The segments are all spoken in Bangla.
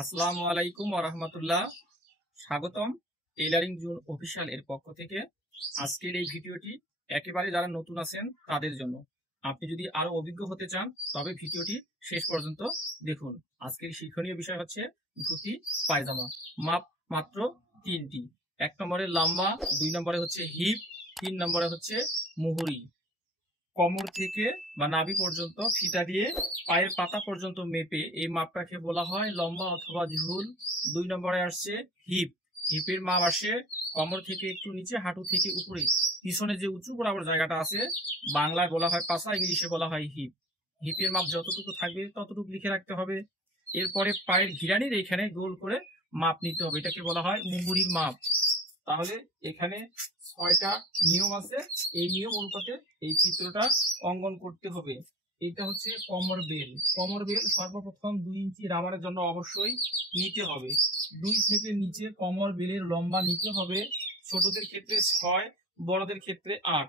আসসালামু আলাইকুম ওয়া রাহমাতুল্লাহ। স্বাগতম টেইলারিং জোন অফিসিয়াল এর পক্ষ থেকে। আজকের এই ভিডিওটি একেবারে যারা নতুন আছেন তাদের জন্য। আপনি যদি আরো অভিজ্ঞ হতে চান তবে ভিডিওটি শেষ পর্যন্ত দেখুন। আজকের শিক্ষণীয় বিষয় হচ্ছে ধুতি পায়জামা। মাপ মাত্র 3টি। 1 নম্বরে লম্বা, 2 নম্বরে হচ্ছে হিপ, 3 নম্বরে হচ্ছে মুহুরি। কোমর থেকে বা নাভি পর্যন্ত ফিতা দিয়ে পায়ের পাতা পর্যন্ত মেপে এই মাপটাকে বলা হয় লম্বা অথবা ঝুল। 2 নম্বরে আসছে হিপ। হিপের মাপ আসে কোমর থেকে একটু নিচে, হাঁটু থেকে উপরে, পিছনে যে উঁচু বরাবর জায়গাটা আছে বাংলায় বলা হয় পাছা, ইংলিশে বলা হয় হিপ। হিপের মাপ যতটুকু থাকবে ততটুকু লিখে রাখতে হবে। এরপরে পায়ের ঘিরানির এখানে গোল করে মাপ নিতে হবে, এটাকে বলা হয় মুহুরির মাপ। তাহলে এখানে 6টা নিয়ম আছে, এই নিয়ম অনুপাতে এই চিত্রটা অঙ্কন করতে হবে। এটা হচ্ছে কোমর বেল। কোমর বেল সর্বপ্রথম 2 ইঞ্চি রাবারের জন্য অবশ্যই নিতে হবে। 2 থেকে নিচে কোমর বেলের লম্বা নিতে হবে। ছোটদের ক্ষেত্রে 6, বড়দের ক্ষেত্রে 8,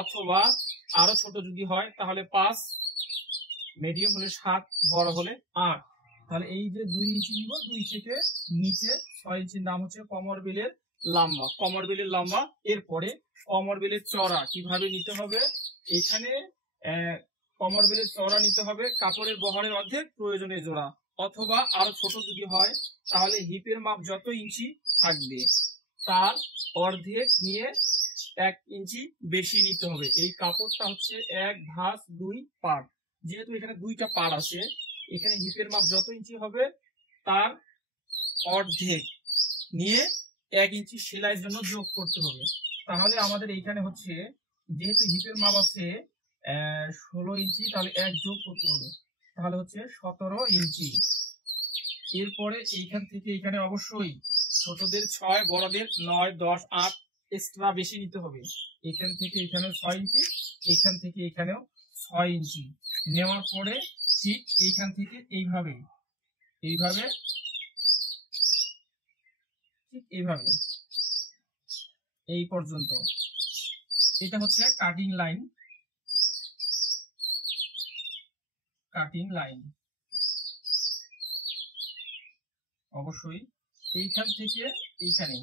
অথবা আরো ছোট যদি হয় তাহলে 5, মিডিয়াম হলে 7, বড় হলে 8। তাহলে এই যে 2 ইঞ্চি নিব, 2 থেকে নিচে 6 ইঞ্চির নাম হচ্ছে কোমর বেলের লম্বা। কোমর বেলের লম্বা। এরপরে কোমর বেলের চওড়া কিভাবে নিতে হবে, এখানে কোমর বেলের চওড়া নিতে হবে কাপড়ের বহরের অর্ধেক, প্রয়োজনে জোড়া, অথবা আরো ছোট যদি হয় তাহলে হিপের মাপ যত ইঞ্চি থাকবে তার অর্ধেক নিয়ে 1 ইঞ্চি বেশি নিতে হবে। এই কাপড়টা হচ্ছে 1 ভাঁজ 2 পার্ট। যেহেতু এখানে 2টা পার্ট আছে, এখানে হিপের মাপ যত ইঞ্চি হবে তার অর্ধেক নিয়ে 1 ইঞ্চি সেলাইয়ের জন্য যোগ করতে হবে। তাহলে আমাদের এইখানে হচ্ছে, যেহেতু হিপের মাপ আছে 16 ইঞ্চি, তাহলে 1 যোগ করতে হবে, তাহলে হচ্ছে 17 ইঞ্চি। এরপরে এইখান থেকে এখানে অবশ্যই ছোটদের 6, বড়দের 9, 10, 8 এক্সট্রা বেশি নিতে হবে। এখান থেকে এখানেও 6 ইঞ্চি, এখান থেকে এখানেও 6 ইঞ্চি নেওয়ার পরে ঠিক এইখান থেকে এইভাবে এইভাবে ঠিক এইভাবে এই পর্যন্ত, এটা হচ্ছে কাটিং লাইন। কাটিং লাইন অবশ্যই এইখান থেকে এইখানে,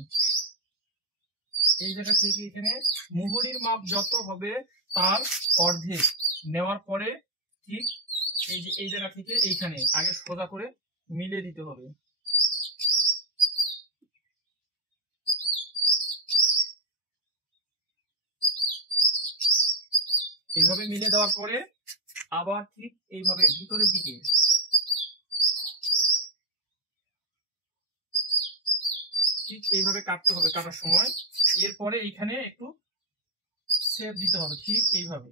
এই জায়গা থেকে এখানে মুহুরির মাপ যত হবে তার অর্ধেক নেওয়ার পরে ঠিক এই যে এই জায়গা থেকে এইখানে আগে সোজা করে মিলে দিতে হবে। এইভাবে মিলে দেওয়ার পরে আবার ঠিক এইভাবে ভিতরের দিকে ঠিক এইভাবে কাটতে হবে কাটার সময়। এরপরে এইখানে একটু শেপ দিতে হবে ঠিক এইভাবে,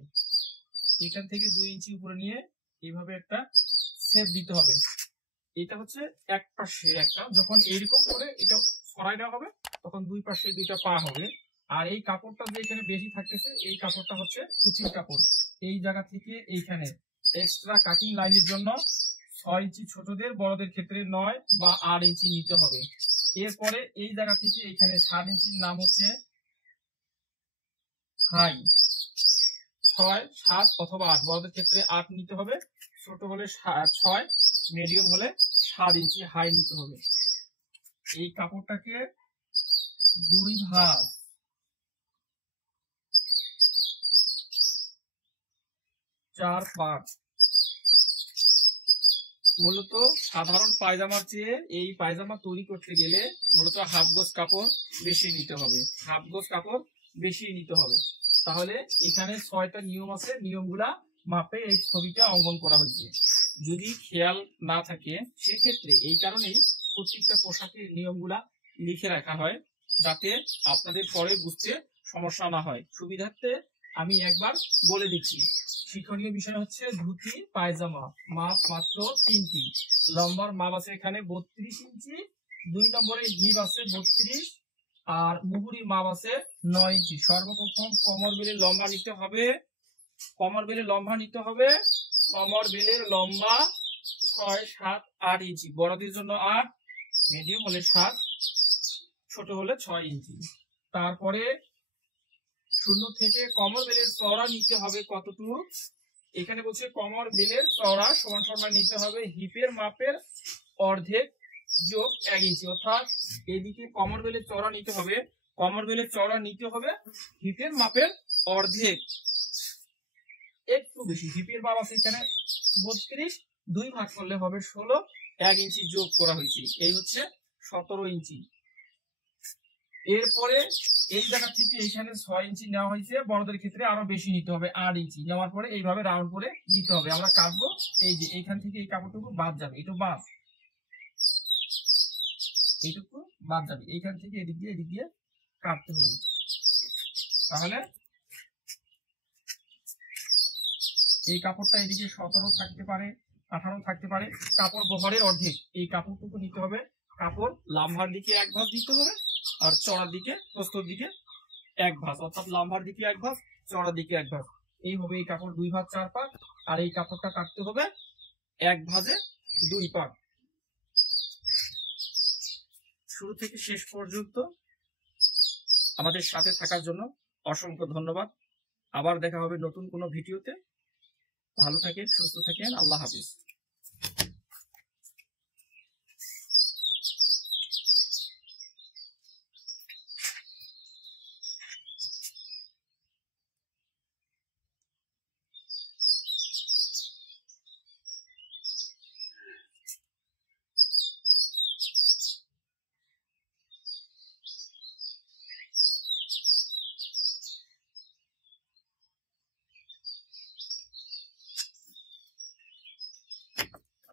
এখান থেকে 2 ইঞ্চি উপরে নিয়ে এইভাবে একটা শেপ দিতে হবে। এটা হচ্ছে এক পাশে একটা, যখন এইরকম করে এটা সরাই দেওয়া হবে তখন 2 পাশে 2টা পা হবে। আর এই কাপড়টা যে এখানে বেশি থাকতেছে এই কাপড়টা হচ্ছে কুচির কাপড়। এই জায়গা থেকে এইখানে এক্সট্রা কাটিং লাইনের জন্য 6 ইঞ্চি ছোটদের, বড়দের ক্ষেত্রে 9 বা 8 ইঞ্চি নিতে হবে। এরপরে এই জায়গা থেকে এইখানে 7 ইঞ্চির নাম হচ্ছে হাই। 6, 7 অথবা 8, বড়দের ক্ষেত্রে 8 নিতে হবে, ছোট হলে 6, মিডিয়াম হলে 7 ইঞ্চি হাই নিতে হবে। এই কাপড়টাকে 2 ভাঁজ 4 পার্ট। মূলত সাধারণ পায়জামার চেয়ে এই পায়জামা তৈরি করতে গেলে মূলত হাফ গজ কাপড় বেশি নিতে হবে, হাফ গজ কাপড় বেশি নিতে হবে। তাহলে এখানে 6টা নিয়ম আছে, নিয়মগুলা মাপে এই ছবিটা অঙ্কন করা হয়েছে। যদি খেয়াল না থাকে সেক্ষেত্রে এই কারণেই প্রত্যেকটা পোশাকের নিয়মগুলা লিখে রাখা হয়, যাতে আপনাদের পরে বুঝতে সমস্যা না হয়। সুবিধার্থে আমি একবার বলে দিচ্ছি। শিক্ষণীয় বিষয় হচ্ছে ধুতি পায়জামা, মাপ মাত্র 3টি। লম্বার মাপ আছে এখানে 32 ইঞ্চি, 2 নম্বরে হিপ আছে 32, আর মুহুরি মাপ আছে 9 ইঞ্চি। সর্বপ্রথম কোমর বেলের লম্বা নিতে হবে। কোমর বেলের লম্বা নিতে হবে। কোমর বেলের লম্বা 6, 7, 8 ইঞ্চি। বড়দের জন্য 8, মিডিয়াম হলে 7, ছোট হলে 6 ইঞ্চি। তারপরে শূন্য থেকে কোমর বেলের চওড়া নিতে হবে কতটুকু, এখানে বলছে কোমর বেলের চওড়া সমান সমান নিতে হবে হিপের মাপের অর্ধেক যোগ 1 ইঞ্চি, অর্থাৎ এদিকে কোমর বেলের চওড়া নিতে হবে, কোমর বেলের চওড়া নিতে হবে হিপের মাপের অর্ধেক, একটু বেশি। হিপের মাপ আছে এখানে 32, 2 ভাগ করলে হবে 16, 1 ইঞ্চি যোগ করা হয়েছে, এই হচ্ছে 17 ইঞ্চি। এরপরে এই জায়গা থেকে এইখানে 6 ইঞ্চি নেওয়া হয়েছে, বড়দের ক্ষেত্রে আরো বেশি নিতে হবে, 8 ইঞ্চি নেওয়ার পরে এইভাবে রাউন্ড করে নিতে হবে। আমরা কাটবো, এই যে এইখান থেকে এই কাপড়টুকু বাদ যাবে, এটা বাদ, এইটুকু বাদ যাবে, এইখান থেকে এদিক দিয়ে কাটতে হবে। তাহলে এই কাপড়টা এদিকে 17 থাকতে পারে, 18 থাকতে পারে, কাপড় বহরের অর্ধেক এই কাপড়টুকু নিতে হবে। কাপড় লাম্বার দিকে 1 ভাঁজ দিতে হবে, আর চড়ার দিকে প্রস্থর দিকে 1 ভাঁজ, অর্থাৎ লাম্বার দিকে 1 ভাঁজ, চড়ার দিকে 1 ভাঁজ, এই হবে এই কাপড় 2 ভাঁজ 4 পাক। আর এই কাপড়টা কাটতে হবে 1 ভাঁজে 2 পাক। শুরু থেকে শেষ পর্যন্ত আমাদের সাথে থাকার জন্য অসংখ্য ধন্যবাদ। আবার দেখা হবে নতুন কোনো ভিডিওতে। ভালো থাকেন, সুস্থ থাকেন, আল্লাহ হাফিজ।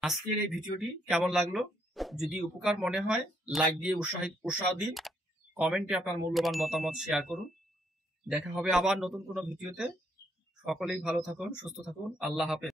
আজকের এই ভিডিওটি কেমন লাগলো? যদি উপকার মনে হয় লাইক দিয়ে উৎসাহ দিন, কমেন্টে আপনার মূল্যবান মতামত শেয়ার করুন। দেখা হবে আবার নতুন কোনো ভিডিওতে। সকলেই ভালো থাকুন, সুস্থ থাকুন, আল্লাহ হাফেজ।